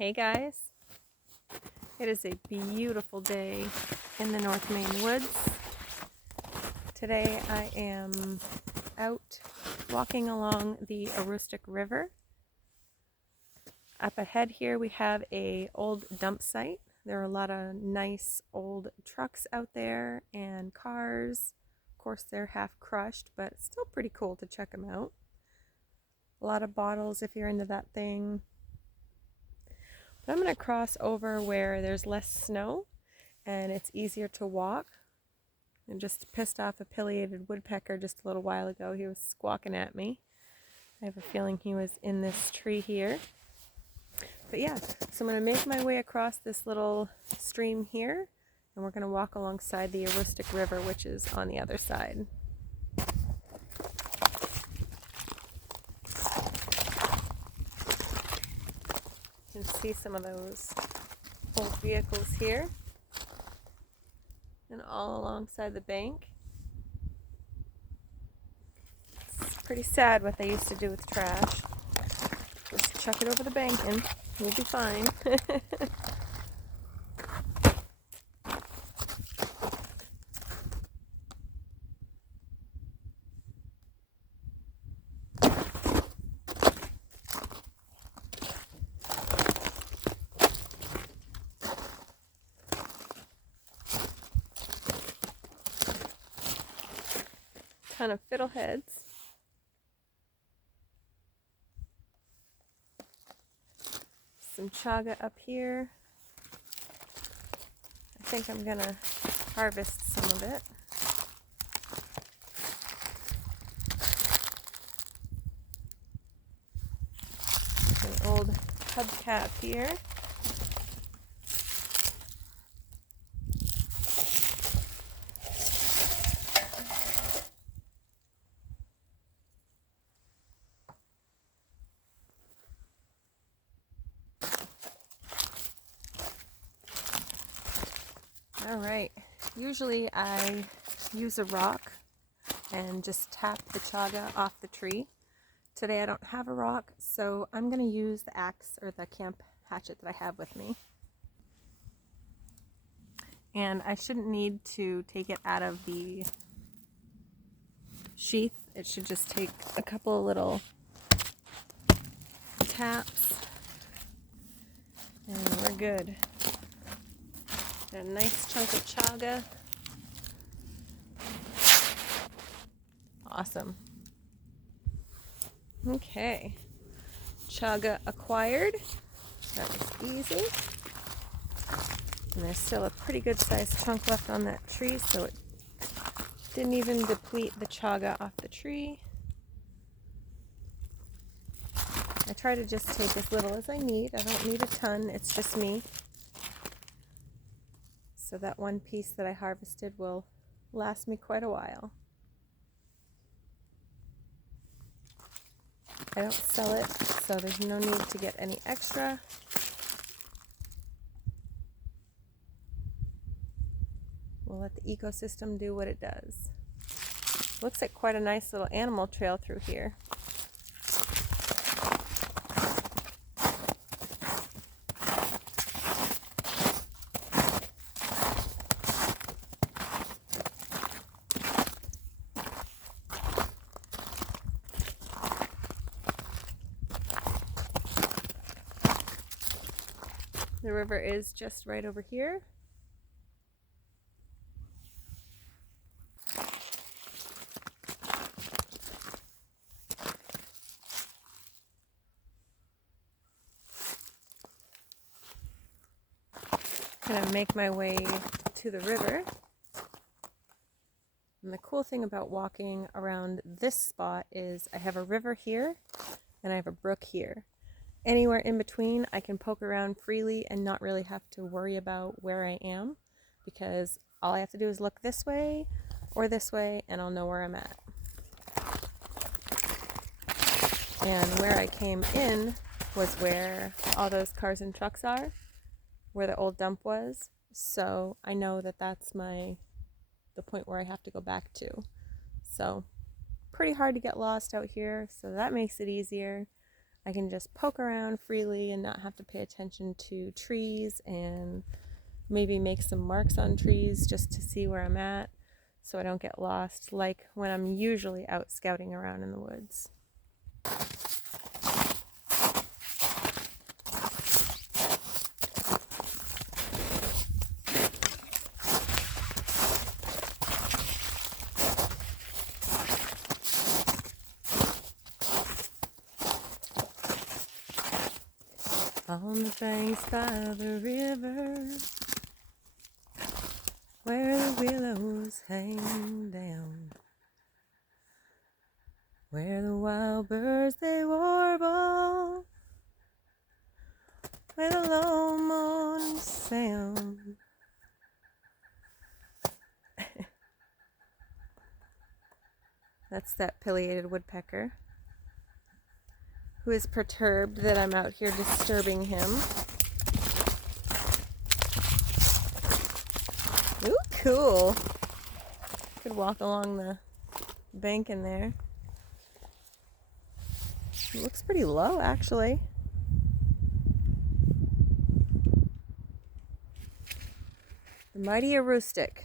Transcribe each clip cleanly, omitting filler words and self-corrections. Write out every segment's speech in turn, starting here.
Hey guys, it is a beautiful day in the North Maine woods. Today I am out walking along the Aroostook River. Up ahead here we have a old dump site. There are a lot of nice old trucks out there and cars. Of course they're half crushed, but it's still pretty cool to check them out. A lot of bottles if you're into that thing. But I'm going to cross over where there's less snow and it's easier to walk. I just pissed off a pileated woodpecker just a little while ago. He was squawking at me. I have a feeling he was in this tree here. But yeah, so I'm going to make my way across this little stream here, and we're going to walk alongside the Aroostook River, which is on the other side. You can see some of those old vehicles here and all alongside the bank. It's pretty sad what they used to do with trash. Just chuck it over the bank and we'll be fine. Ton of fiddleheads. Some chaga up here. I think I'm gonna harvest some of it. An old hubcap here. Alright, usually I use a rock and just tap the chaga off the tree. Today I don't have a rock, so I'm going to use the axe or the camp hatchet that I have with me. And I shouldn't need to take it out of the sheath. It should just take a couple of little taps and we're good. A nice chunk of chaga. Awesome. Okay. Chaga acquired. That was easy. And there's still a pretty good sized chunk left on that tree, so it didn't even deplete the chaga off the tree. I try to just take as little as I need. I don't need a ton, it's just me. So that one piece that I harvested will last me quite a while. I don't sell it, so there's no need to get any extra. We'll let the ecosystem do what it does. Looks like quite a nice little animal trail through here. The river is just right over here. Gonna make my way to the river. And the cool thing about walking around this spot is I have a river here and I have a brook here. Anywhere in between I can poke around freely and not really have to worry about where I am, because all I have to do is look this way or this way and I'll know where I'm at. And where I came in was where all those cars and trucks are, where the old dump was. So I know that that's the point where I have to go back to. So pretty hard to get lost out here, so that makes it easier. I can just poke around freely and not have to pay attention to trees, and maybe make some marks on trees just to see where I'm at so I don't get lost, like when I'm usually out scouting around in the woods. On the banks by the river, where the willows hang down, where the wild birds they warble, with a low morning sound. That's that pileated woodpecker, who is perturbed that I'm out here disturbing him. Ooh, cool. Could walk along the bank in there. It looks pretty low, actually. The Mighty Aroostook.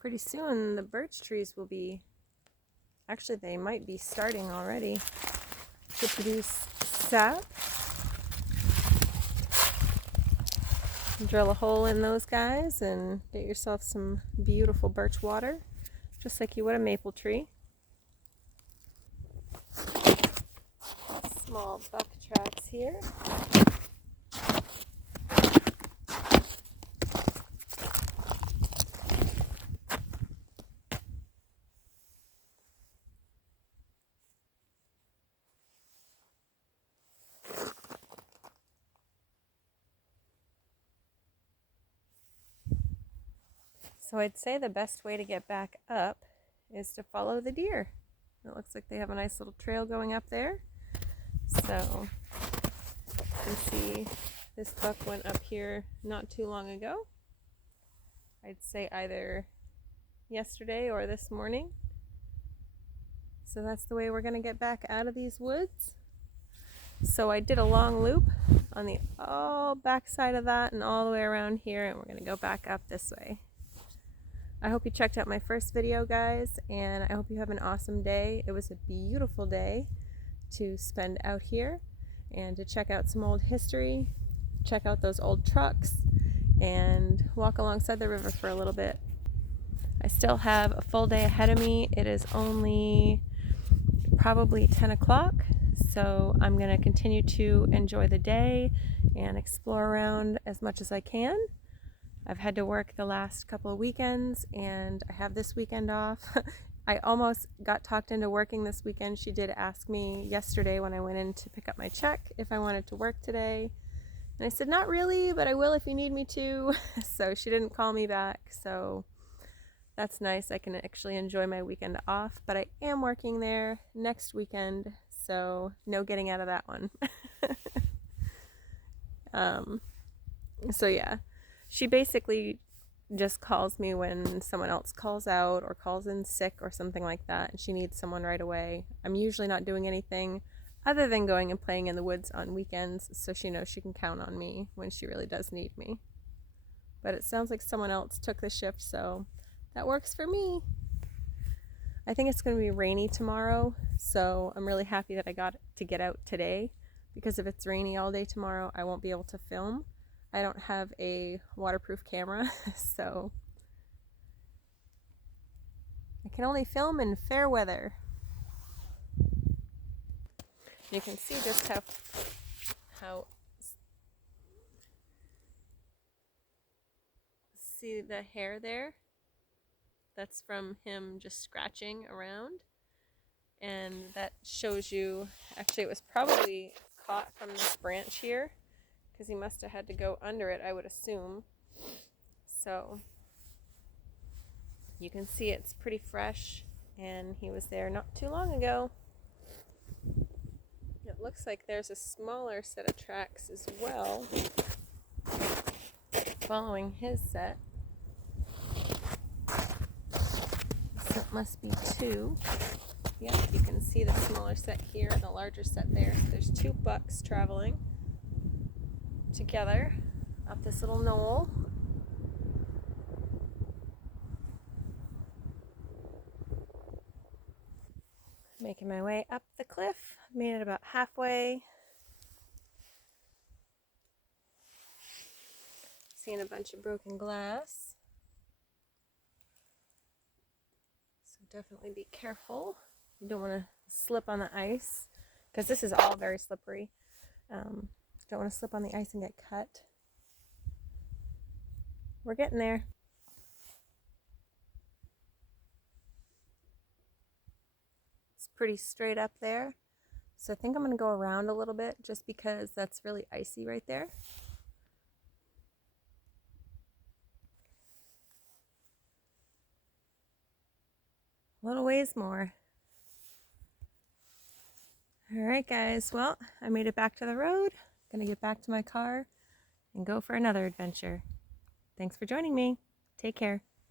Pretty soon the birch trees will be, actually they might be starting already to produce sap. Drill a hole in those guys and get yourself some beautiful birch water, just like you would a maple tree. Small buck tracks here. So I'd say the best way to get back up is to follow the deer. It looks like they have a nice little trail going up there. So you can see this buck went up here not too long ago. I'd say either yesterday or this morning. So that's the way we're going to get back out of these woods. So I did a long loop on the back side of that and all the way around here, and we're going to go back up this way. I hope you checked out my first video, guys, and I hope you have an awesome day. It was a beautiful day to spend out here and to check out some old history, check out those old trucks, and walk alongside the river for a little bit. I still have a full day ahead of me. It is only probably 10 o'clock, so I'm going to continue to enjoy the day and explore around as much as I can. I've had to work the last couple of weekends, and I have this weekend off. I almost got talked into working this weekend. She did ask me yesterday when I went in to pick up my check if I wanted to work today. And I said, not really, but I will if you need me to. So she didn't call me back. So that's nice. I can actually enjoy my weekend off. But I am working there next weekend, so no getting out of that one. So yeah. She basically just calls me when someone else calls out or calls in sick or something like that, and she needs someone right away. I'm usually not doing anything other than going and playing in the woods on weekends, so she knows she can count on me when she really does need me. But it sounds like someone else took the shift, so that works for me. I think it's going to be rainy tomorrow, so I'm really happy that I got to get out today, because if it's rainy all day tomorrow, I won't be able to film. I don't have a waterproof camera, so I can only film in fair weather. You can see just how see the hair there? That's from him just scratching around, and that shows you, actually it was probably caught from this branch here, because he must have had to go under it, I would assume. So you can see it's pretty fresh, and he was there not too long ago. Yep. it looks like there's a smaller set of tracks as well following his set. So it must be two. Yep, you can see the smaller set here and the larger set there. So there's two bucks traveling together up this little knoll. Making my way up the cliff. Made it about halfway. Seeing a bunch of broken glass. So definitely be careful. You don't want to slip on the ice because this is all very slippery. Don't want to slip on the ice and get cut. We're getting there. It's pretty straight up there. So I think I'm going to go around a little bit just because that's really icy right there. A little ways more. All right, guys. Well, I made it back to the road. Gonna get back to my car and go for another adventure. Thanks for joining me. Take care.